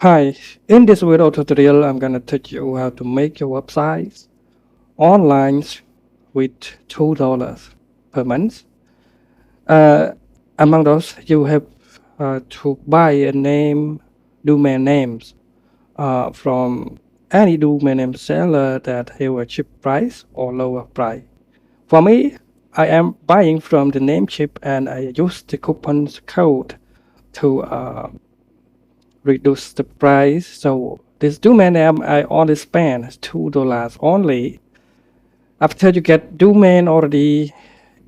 Hi, in this video tutorial, I'm gonna teach you how to make your website online with $2 per month. Among those, you have to buy a domain names from any domain name seller that have a cheap price or lower price. For me, I am buying from the Namecheap and I use the coupon code to reduce the price. So this domain name I only spend $2 only. After you get domain already,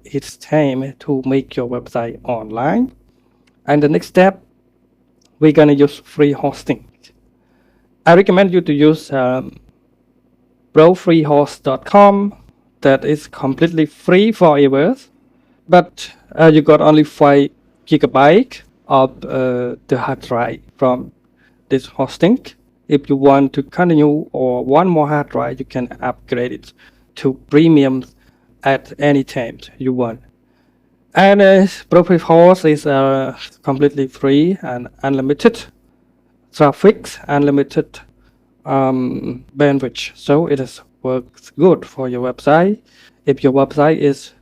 it's time to make your website online. And the next step, we're gonna use free hosting. I recommend you to use browfreehost.com. That is completely free forever, but you got only 5 GB of the hard drive from this hosting. If you want to continue or one more hard drive, you can upgrade it to premium at any time you want. And Browfreehost is completely free and unlimited traffic, unlimited bandwidth, so it works good for your website. If your website is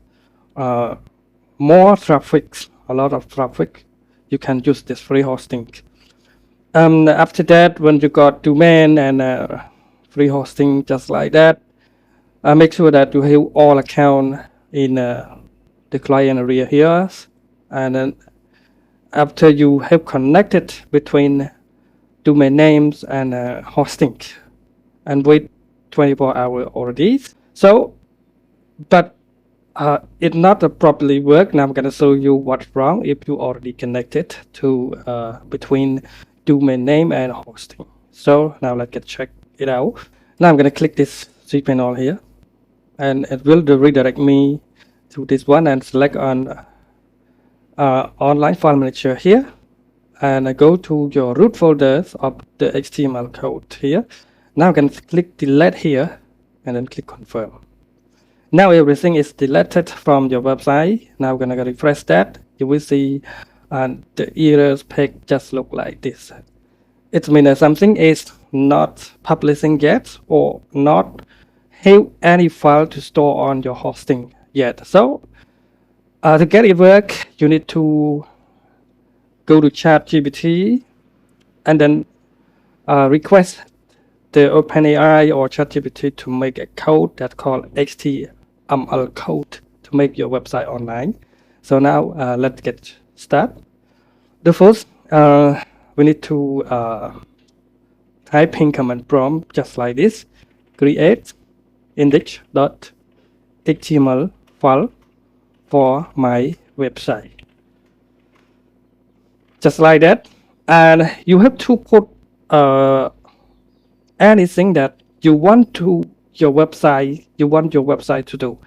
more traffic, a lot of traffic, you can use this free hosting. After that, when you got domain and free hosting just like that, make sure that you have all account in the client area here, and then after you have connected between domain names and hosting, and wait 24 hours already. So, but it not properly work. Now I'm gonna show you what's wrong if you already connected to between domain name and hosting. So now let's check it out. Now I'm gonna click this cPanel here, and it will redirect me to this one and select on online file manager here, and I go to your root folders of the HTML code here. Now I'm gonna click delete here and then click confirm. Now everything is deleted from your website. Now we're gonna refresh that. You will see the errors page just look like this. It means that something is not publishing yet or not have any file to store on your hosting yet. So to get it work, you need to go to ChatGPT and then request the OpenAI or ChatGPT to make a code that's called HTML code to make your website online. So now let's get started. The first, we need to type in command prompt just like this: create index.html file for my website. Just like that. And you have to put anything that you want your website to do.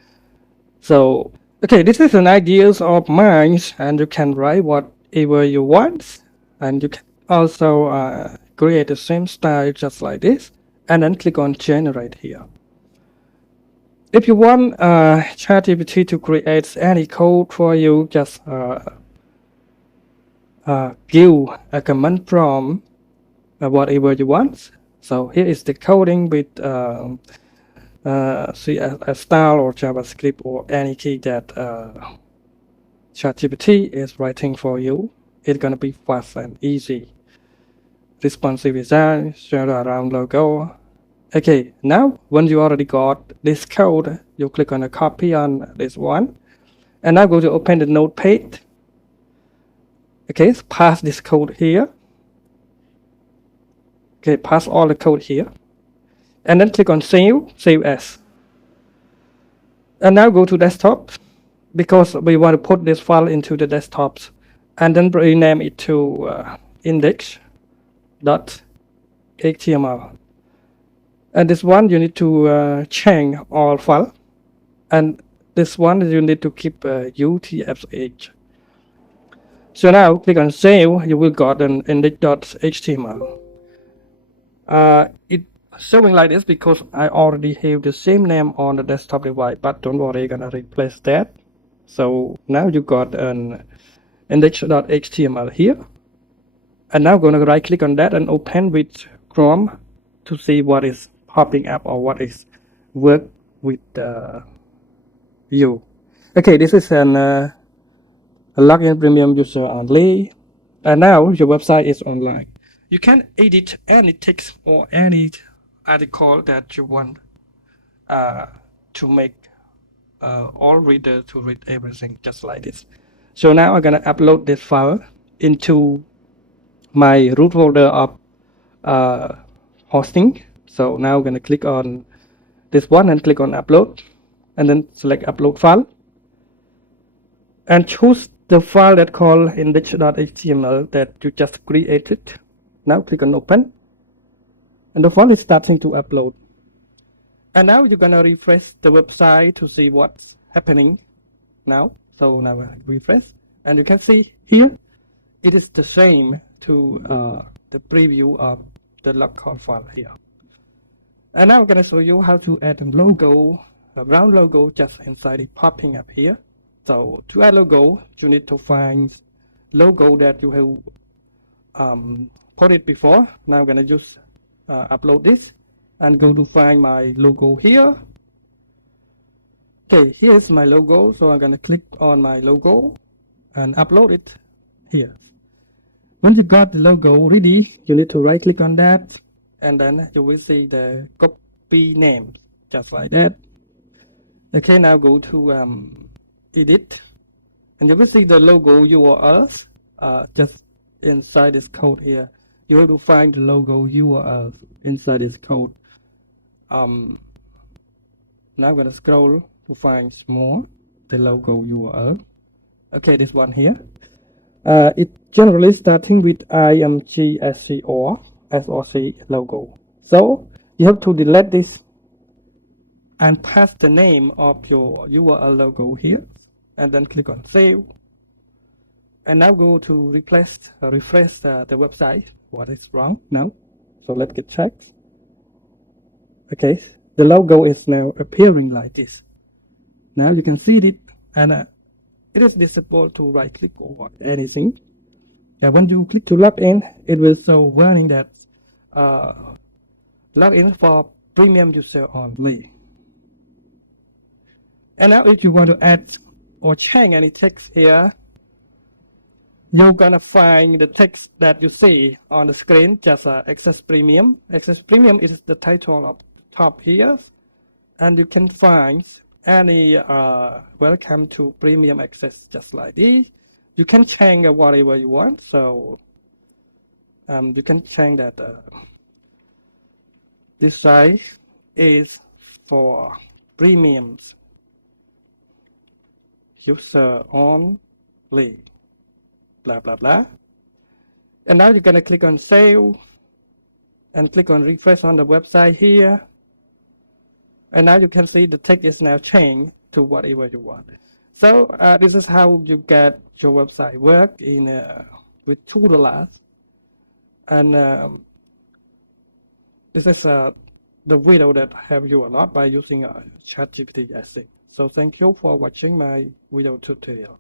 So okay, this is an idea of mine, and you can write whatever you want, and you can also create the same style just like this, and then click on generate here. If you want ChatGPT to create any code for you, just give a command prompt whatever you want. So here is the coding with CSS style or JavaScript or any key that ChatGPT is writing for you. It's gonna be fast and easy. Responsive design, share around logo. Okay, now when you already got this code, you click on a copy on this one, and now go to open the node page. Okay, so pass this code here. Okay, pass all the code here, and then click on save as. And now go to desktop, because we want to put this file into the desktops, and then rename it to index.html. And this one you need to change all file, and this one you need to keep UTF-8. So now click on save. You will got an index.html. It's showing like this because I already have the same name on the desktop device, but don't worry, I'm gonna replace that. So now you got an index.html here, And now I'm going to right click on that and open with Chrome to see what is popping up or what is work with you. Okay, this is an a login premium user only, and now your website is online. You can edit any text or any article that you want to make all reader to read everything just like this. So now I'm gonna upload this file into my root folder of hosting. So now I'm gonna click on this one and click on upload, and then select upload file and choose the file that called index.html that you just created. Now click on open, and the file is starting to upload. And now you're gonna refresh the website to see what's happening now. So now I refresh, and you can see here it is the same to the preview of the local file here. And now I'm gonna show you how to add a logo, a round logo just inside it popping up here. So to add logo, you need to find logo that you have put it before. Now I'm gonna just upload this and go to find my logo here. Okay, here's my logo. So I'm gonna click on my logo and upload it here. Once you got the logo ready, you need to right click on that, and then you will see the copy name just like that. Okay, now go to edit, and you will see the logo URLs just inside this code here. You have to find the logo URL inside this code. Now I'm gonna scroll to find more the logo URL. Okay, this one here. It generally starting with IMG SOC logo. So you have to delete this and pass the name of your URL logo here, and then click on save. And now go to refresh the website. What is wrong now? So let's get checked. Okay, the logo is now appearing like this. Now you can see it, and it is visible to right click or anything. When you click to log in, it will show warning that log in for premium user only. And now if you want to add or change any text here, you're gonna find the text that you see on the screen, just access premium. Access premium is the title of top here, and you can find any welcome to premium access just like this. You can change whatever you want. So you can change that this site is for premiums user only, blah blah blah. And now you're gonna click on save and click on refresh on the website here, and now you can see the text is now changed to whatever you want. So this is how you get your website work in with $2. And this is the video that help you a lot by using ChatGPT, I think. So thank you for watching my video tutorial.